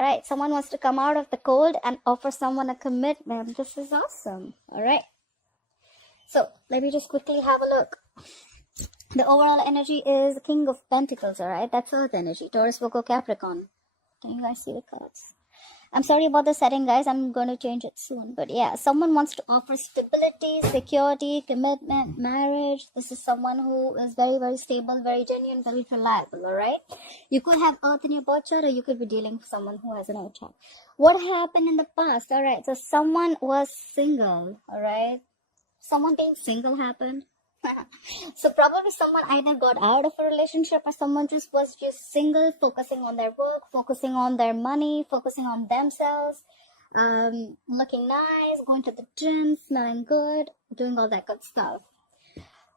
right? Someone wants to come out of the cold and offer someone a commitment. This is awesome. All right. So let me just quickly have a look. The overall energy is King of Pentacles, all right? That's Earth energy. Taurus, Virgo, Capricorn. Can you guys see the cards? I'm sorry about the setting, guys. I'm going to change it soon. But yeah, someone wants to offer stability, security, commitment, marriage. This is someone who is very, very stable, very genuine, very reliable, all right? You could have Earth in your birth chart, or you could be dealing with someone who has an Earth chart. What happened in the past? All right, so someone was single, all right? Someone being single happened. So probably someone either got out of a relationship, or someone was just single, focusing on their work, focusing on their money, focusing on themselves, looking nice, going to the gym, smelling good, doing all that good stuff.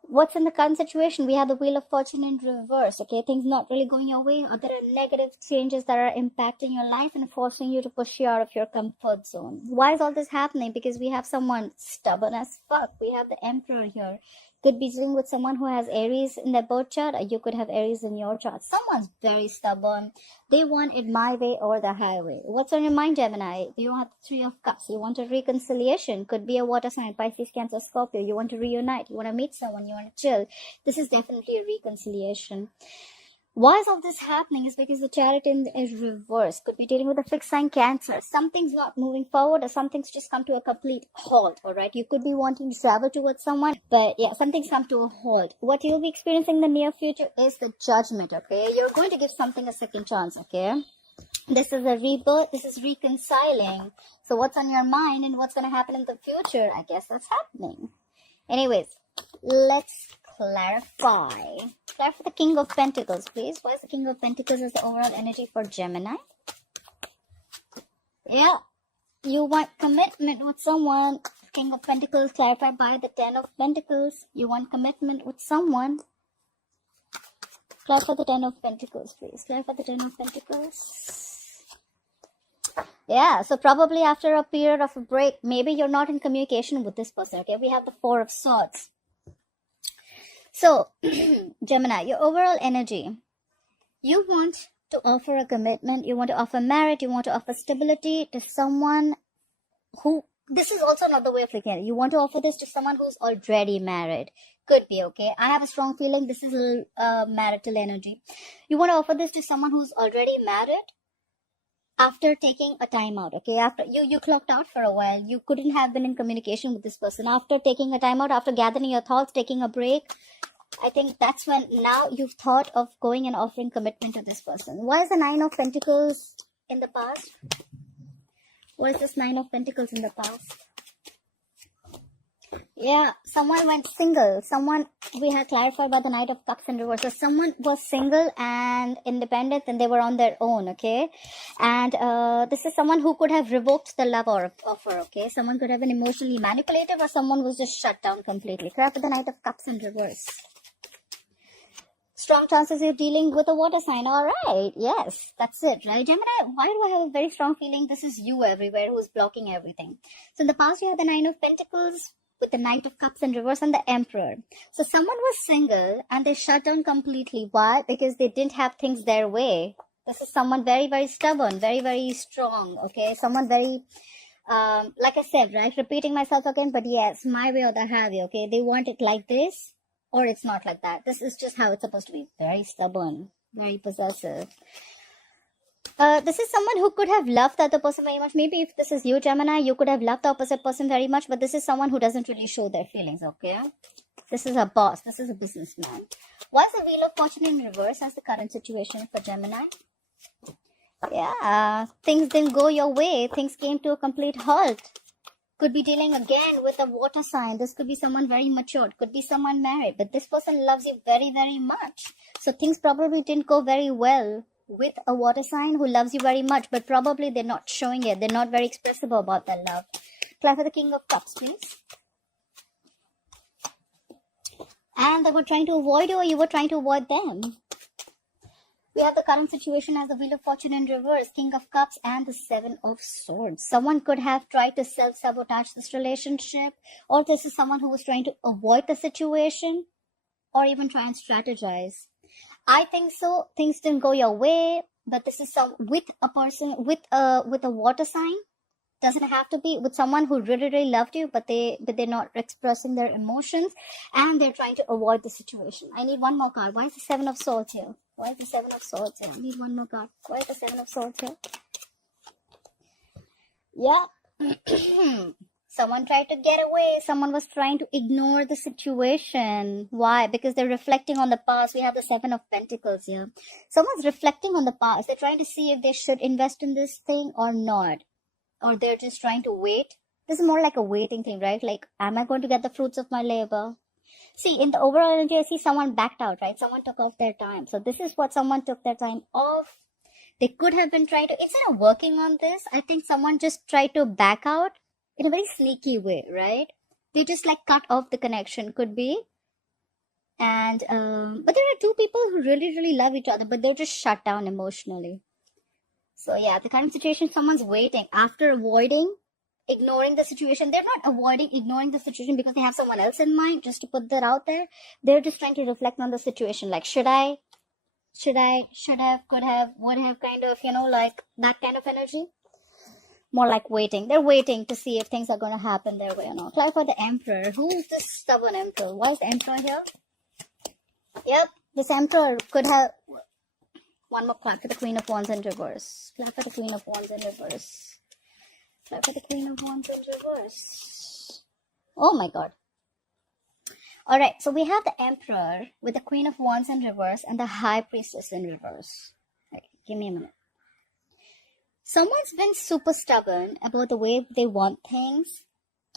What's in the current situation? We have the Wheel of Fortune in reverse, okay? Things not really going your way, or there are negative changes that are impacting your life and forcing you to push you out of your comfort zone. Why is all this happening? Because we have someone stubborn as fuck. We have the Emperor here. Could be dealing with someone who has Aries in their birth chart, or you could have Aries in your chart. Someone's very stubborn. They want it my way or the highway. What's on your mind, Gemini? You have the Three of Cups. You want a reconciliation. Could be a water sign, Pisces, Cancer, Scorpio. You want to reunite. You want to meet someone. You want to chill. This is definitely a reconciliation. Why is all this happening? Is because the Chariot is reversed. Could be dealing with a fixed sign, Cancer. Something's not moving forward, or something's just come to a complete halt, all right? You could be wanting to travel towards someone, but yeah, something's come to a halt. What you'll be experiencing in the near future is the Judgment, okay? You're going to give something a second chance, okay? This is a rebirth. This is reconciling. So what's on your mind and what's going to happen in the future? I guess that's happening. Anyways, let's clarify. Clarify the King of Pentacles, please. Why is the King of Pentacles as the overall energy for Gemini? Yeah, you want commitment with someone. King of Pentacles clarified by the Ten of Pentacles. You want commitment with someone. Clarify the Ten of Pentacles, please. Clarify the Ten of Pentacles. Yeah, so probably after a period of a break, maybe you're not in communication with this person, okay? We have the Four of Swords. So, Gemini, your overall energy, you want to offer a commitment, you want to offer marriage, you want to offer stability to someone who, this is also another way of looking at it. You want to offer this to someone who's already married. Could be, okay? I have a strong feeling this is marital energy. You want to offer this to someone who's already married after taking a time out, okay? After you clocked out for a while, you couldn't have been in communication with this person. After taking a time out, after gathering your thoughts, taking a break, I think that's when now you've thought of going and offering commitment to this person. Why is the Nine of Pentacles in the past? What is this Nine of Pentacles in the past? Yeah, someone went single. Someone, we had clarified by the Knight of Cups in reverse. So someone was single and independent and they were on their own, okay? And this is someone who could have revoked the love offer, okay? Someone could have been emotionally manipulative, or someone was just shut down completely. Clarify the Knight of Cups in reverse. Strong chances you're dealing with a water sign. All right. Yes, that's it, right? Gemini, why do I have a very strong feeling this is you everywhere who's blocking everything? So in the past, you had the Nine of Pentacles with the Knight of Cups in reverse and the Emperor. So someone was single and they shut down completely. Why? Because they didn't have things their way. This is someone very, very stubborn, very, very strong, okay? Someone very, like I said, right? Repeating myself again, but yes, my way or the highway, okay? They want it like this, or it's not like that. This is just how it's supposed to be. Very stubborn, very possessive. This is someone who could have loved the other person very much. Maybe if this is you, Gemini, you could have loved the opposite person very much, but this is someone who doesn't really show their feelings, okay? This is a boss. This is a businessman. What's the Wheel of Fortune in reverse as the current situation for Gemini? Yeah, things didn't go your way. Things came to a complete halt. Could be dealing again with a water sign. This could be someone very matured. Could be someone married. But this person loves you very, very much. So things probably didn't go very well with a water sign who loves you very much. But probably they're not showing it. They're not very expressive about their love. Clarify the King of Cups, please. And they were trying to avoid you, or you were trying to avoid them. We have the current situation as the Wheel of Fortune in reverse, King of Cups, and the Seven of Swords. Someone could have tried to self-sabotage this relationship, or this is someone who was trying to avoid the situation, or even try and strategize. I think so. Things didn't go your way. but this is some with a person with a water sign. Doesn't have to be with someone who really loved you, but they're not expressing their emotions, and they're trying to avoid the situation. I need one more card. Why is the Seven of Swords here? Why is the Seven of Swords here? I need one more card. Why is the Seven of Swords here? Yeah. Someone tried to get away. Someone was trying to ignore the situation. Why? Because they're reflecting on the past. We have the Seven of Pentacles here. Someone's reflecting on the past. They're trying to see if they should invest in this thing or not. Or they're just trying to wait. This is more like a waiting thing, right? Like, am I going to get the fruits of my labor? See, in the overall energy, I see someone backed out, right? Someone took off their time. So this is what someone took their time off. They could have been trying to, instead of working on this, I think someone just tried to back out in a very sneaky way, right? They just like cut off the connection, could be. And, but there are two people who really love each other, but they're just shut down emotionally. So yeah, the kind of situation, someone's waiting after avoiding, ignoring the situation. They're not avoiding, ignoring the situation because they have someone else in mind, just to put that out there. They're just trying to reflect on the situation. Like, should have, could have, would have, kind of, you know, like that kind of energy. More like waiting. They're waiting to see if things are going to happen their way or not. Clarify the Emperor. Who is this stubborn Emperor? Why is the Emperor here? Yep, this Emperor could have... One more clap for the Queen of Wands in reverse. Clap for the Queen of Wands in reverse. Clap for the Queen of Wands in reverse. Oh my god. Alright, so we have the Emperor with the Queen of Wands in reverse and the High Priestess in reverse. Right, give me a minute. Someone's been super stubborn about the way they want things.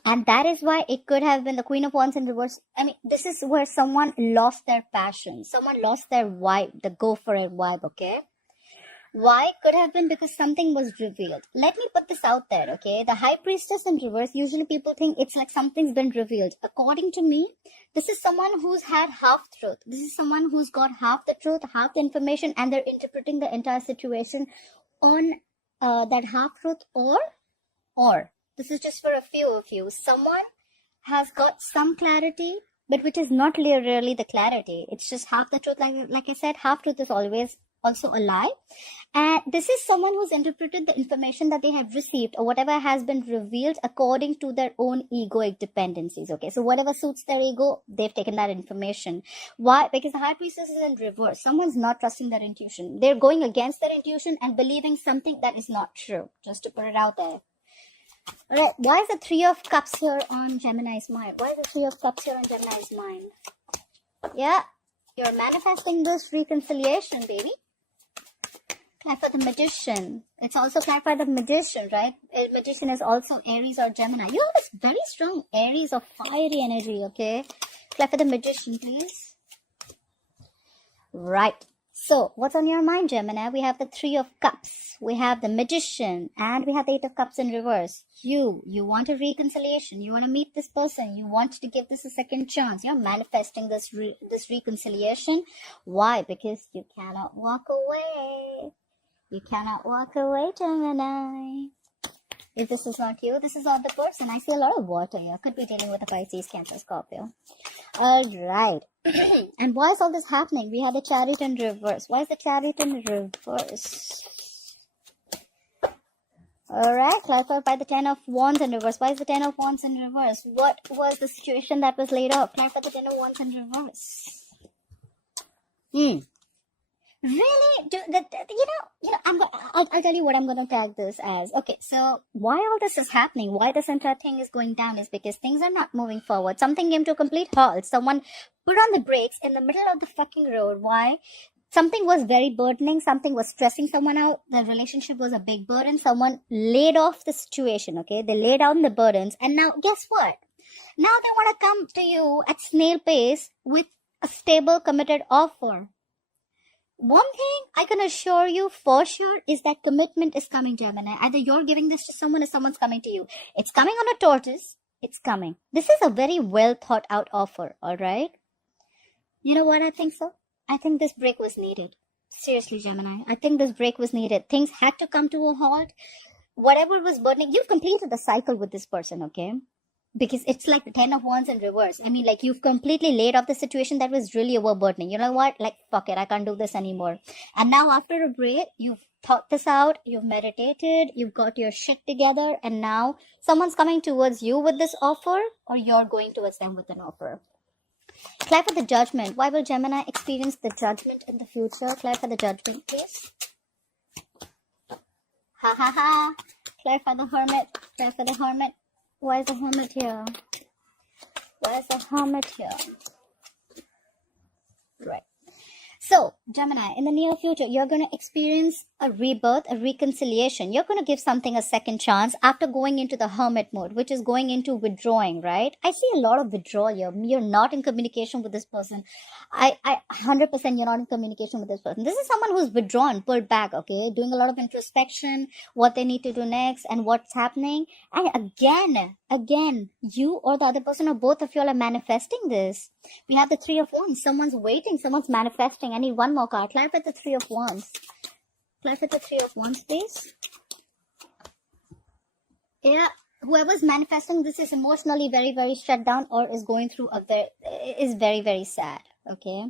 And that is why it could have been the Queen of Wands in reverse. I mean, this is where someone lost their passion. Someone lost their vibe, the go for it vibe, okay? Why? Could have been because something was revealed. Let me put this out there, okay? The High Priestess in reverse, usually people think it's like something's been revealed. According to me, this is someone who's had half truth. This is someone who's got half the truth, half the information, and they're interpreting the entire situation on that half truth or. This is just for a few of you. Someone has got some clarity, but which is not really the clarity. It's just half the truth. Like I said, half truth is always also a lie. And this is someone who's interpreted the information that they have received or whatever has been revealed according to their own egoic dependencies. Okay, so whatever suits their ego, they've taken that information. Why? Because the High Priestess is in reverse. Someone's not trusting their intuition. They're going against their intuition and believing something that is not true. Just to put it out there. Alright, why is the Three of Cups here on Gemini's mind? Why is the Three of Cups here on Gemini's mind? Yeah, you're manifesting this reconciliation, baby. Clarify the Magician. It's also clarify the Magician, right? A Magician is also Aries or Gemini. You have this very strong Aries or fiery energy, okay? Clarify the Magician, please. Right. So, what's on your mind, Gemini? We have the Three of Cups, we have the Magician, and we have the Eight of Cups in reverse. You want a reconciliation. You want to meet this person. You want to give this a second chance. You're manifesting this reconciliation. Why? Because you cannot walk away. You cannot walk away, Gemini. If this is not you, this is not the person. I see a lot of water here. Could be dealing with a Pisces, Cancer, Scorpio. Alright. And why is all this happening? We have the Chariot in reverse. Why is the Chariot in reverse? Alright, clarified by the Ten of Wands in reverse. Why is the Ten of Wands in reverse? What was the situation that was laid out? Clarified the Ten of Wands in reverse. Really? I'll tell you what I'm gonna tag this as. Okay, so why all this is happening, why this entire thing is going down is because things are not moving forward. Something came to a complete halt. Someone put on the brakes in the middle of the fucking road. Why? Something was very burdening. Something was stressing someone out. The relationship was a big burden. Someone laid off the situation, okay? They laid down the burdens. And now, guess what? Now they want to come to you at snail pace with a stable, committed offer. One thing I can assure you for sure is that commitment is coming, Gemini. Either you're giving this to someone or someone's coming to you. It's coming on a tortoise. It's coming. This is a very well thought out offer, alright? You know what I think so? I think this break was needed. Seriously, Gemini. I think this break was needed. Things had to come to a halt. Whatever was burning, you've completed the cycle with this person, okay? because it's like the 10 of wands in reverse. I mean, like, you've completely laid off the situation that was really overburdening. You know what? Like, fuck it, I can't do this anymore. And now after a break, you've thought this out, you've meditated, you've got your shit together, and now someone's coming towards you with this offer, or you're going towards them with an offer. Clarify the judgment. Why will Gemini experience the judgment in the future? Clarify the judgment, please. Ha ha ha. Clarify the hermit. Clarify the hermit. Why is the hermit here? Why is the hermit here? Right. So, Gemini, in the near future, you're going to experience a rebirth, a reconciliation. You're going to give something a second chance after going into the hermit mode, which is going into withdrawing, right? I see a lot of withdrawal here. You're not in communication with this person. I 100% you're not in communication with this person. This is someone who's withdrawn, pulled back, okay? Doing a lot of introspection, what they need to do next and what's happening. And again, you or the other person or both of you all are manifesting this. We have the Three of Wands. Someone's waiting. Someone's manifesting. I need one more card. Clarify the Three of Wands. Clarify the Three of Wands, please. Yeah, whoever's manifesting this is emotionally very, very shut down or is going through is very, very sad. Okay.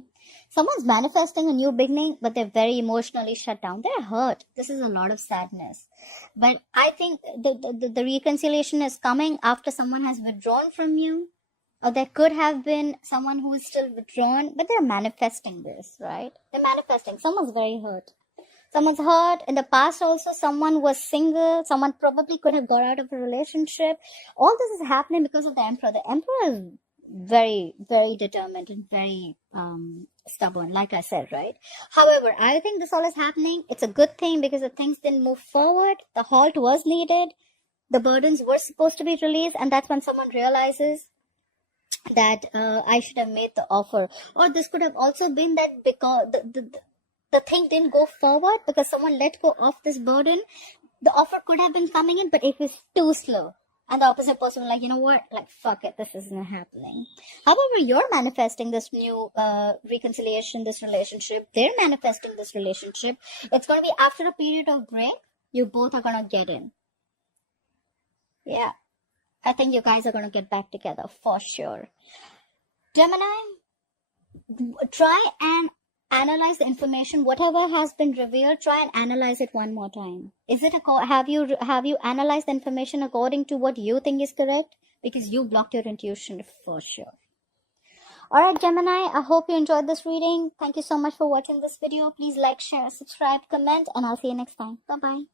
Someone's manifesting a new beginning, but they're very emotionally shut down. They're hurt. This is a lot of sadness. But I think the reconciliation is coming after someone has withdrawn from you. Or there could have been someone who is still withdrawn, but they're manifesting this, right? They're manifesting. Someone's very hurt. Someone's hurt. In the past also, someone was single. Someone probably could have got out of a relationship. All this is happening because of the Emperor. The Emperor is very, very determined and very stubborn, like I said, right? However, I think this all is happening. It's a good thing because the things didn't move forward. The halt was needed. The burdens were supposed to be released. And that's when someone realizes that I should have made the offer. Or this could have also been that because the thing didn't go forward because someone let go of this burden. The offer could have been coming in, but it was too slow. And the opposite person was like, you know what? Like, fuck it, this isn't happening. However, you're manifesting this new reconciliation, this relationship. They're manifesting this relationship. It's going to be after a period of break. You both are going to get in. Yeah. I think you guys are going to get back together for sure. Gemini, try and analyze the information. Whatever has been revealed, try and analyze it one more time. Is it have you analyzed the information according to what you think is correct? Because you blocked your intuition for sure. Alright, Gemini, I hope you enjoyed this reading. Thank you so much for watching this video. Please like, share, subscribe, comment, and I'll see you next time. Bye-bye.